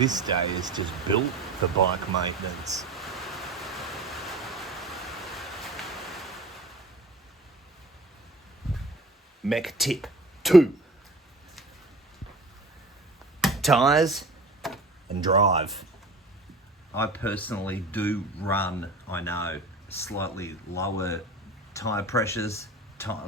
This day is just built for bike maintenance. Mech tip 2. Tyres and Drive. I personally do run, I know, slightly lower tyre pressures,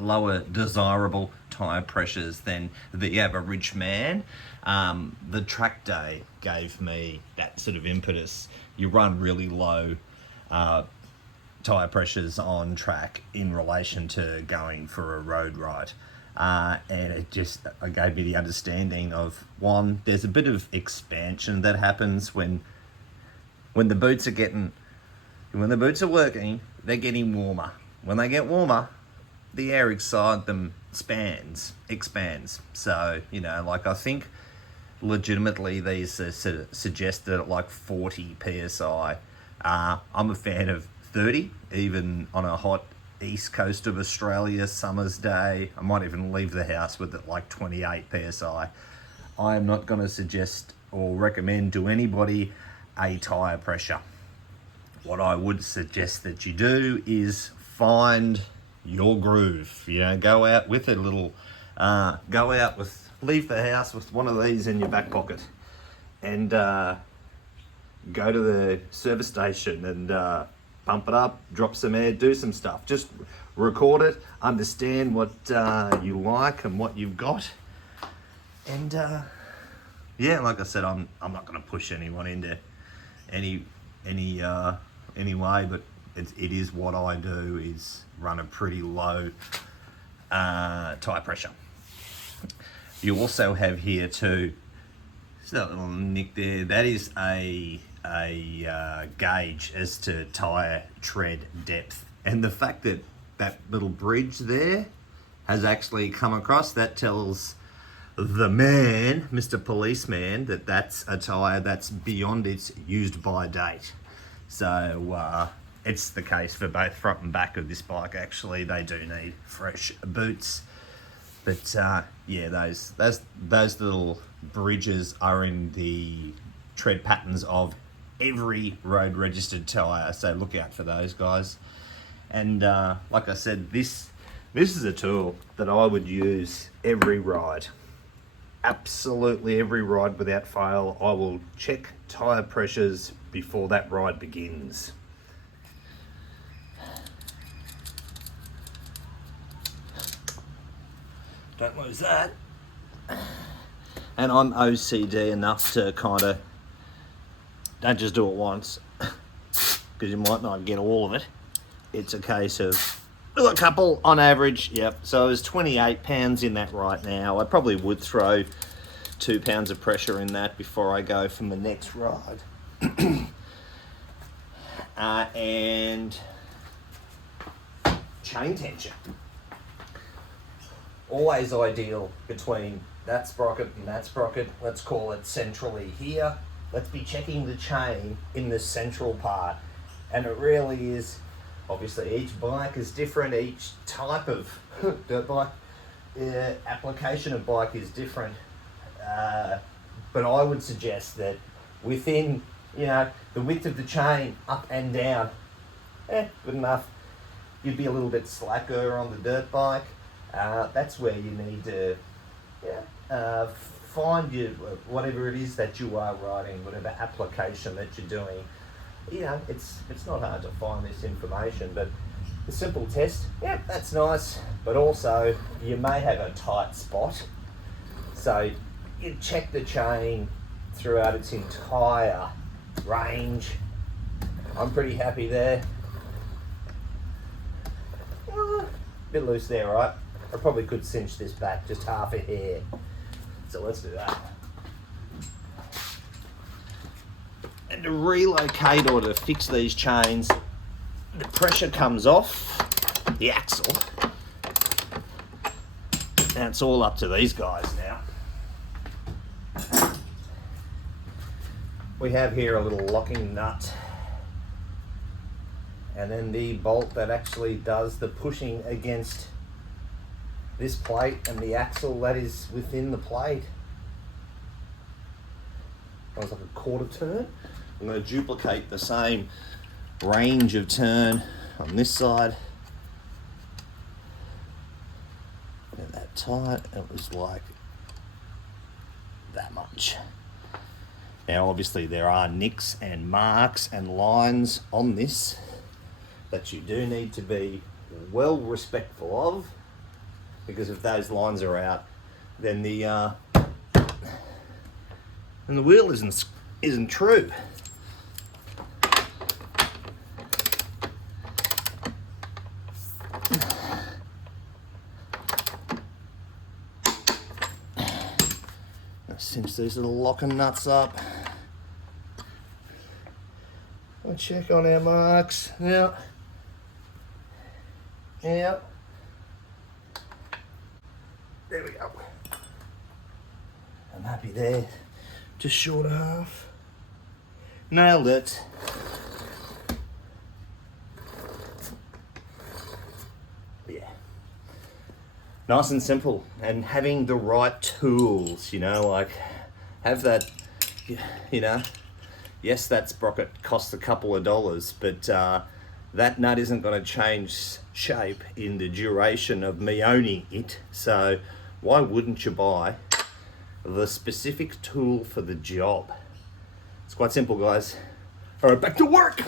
lower desirable tyre pressures than the average man. The track day gave me that sort of impetus. You run really low tyre pressures on track in relation to going for a road ride. And it gave me the understanding of, one, there's a bit of expansion that happens when the boots are working, they're getting warmer. When they get warmer, the air inside them expands. So, I think legitimately these are suggested at like 40 psi. I'm a fan of 30, even on a hot east coast of Australia summer's day. I might even leave the house with it like 28 psi. I am not going to suggest or recommend to anybody a tyre pressure. What I would suggest that you do is find your groove. Go out with a little, leave the house with one of these in your back pocket and go to the service station and pump it up, drop some air, do some stuff. Just record it, understand what you like and what you've got. And like I said, I'm not going to push anyone into any way, but it is what I do, is run a pretty low tyre pressure. You also have here too, it's that little nick there, that is a gauge as to tyre tread depth, and the fact that that little bridge there has actually come across, that tells the man, Mr. Policeman, that that's a tyre that's beyond its used by date. So it's the case for both front and back of this bike. Actually, they do need fresh boots. But those little bridges are in the tread patterns of every road registered tyre. So look out for those guys. And like I said, this is a tool that I would use every ride. Absolutely every ride without fail. I will check tyre pressures before that ride begins. Don't lose that. And I'm OCD enough to kind of, don't just do it once, because you might not get all of it. It's a case of do a couple on average. Yep. So there's 28 pounds in that right now. I probably would throw 2 pounds of pressure in that before I go from the next ride. And chain tension. Always ideal between that sprocket and that sprocket. Let's call it centrally here. Let's be checking the chain in the central part. And it really is, obviously each bike is different, each type of dirt bike, application of bike is different. But I would suggest that within, the width of the chain up and down, good enough. You'd be a little bit slacker on the dirt bike. That's where you need to find your, whatever it is that you are riding, whatever application that you're doing. It's not hard to find this information, but the simple test, that's nice, but also you may have a tight spot. So you check the chain throughout its entire range. I'm pretty happy there. Bit loose there, right? I probably could cinch this back just half a hair. So let's do that. And to relocate or to fix these chains, the pressure comes off the axle. Now it's all up to these guys now. We have here a little locking nut, and then the bolt that actually does the pushing against this plate and the axle that is within the plate. That was like a quarter turn. I'm going to duplicate the same range of turn on this side. Get that tight. It was like that much. Now obviously there are nicks and marks and lines on this that you do need to be well respectful of, because if those lines are out, then the wheel isn't true. Now, cinch these little locking nuts up. We'll check on our marks. Yeah. Yeah. There we go. I'm happy there. Just short of half. Nailed it. Yeah. Nice and simple. And having the right tools, you know, like have that, you know, yes, that sprocket costs a couple of dollars, but that nut isn't going to change shape in the duration of me owning it. So why wouldn't you buy the specific tool for the job? It's quite simple, guys. All right, back to work.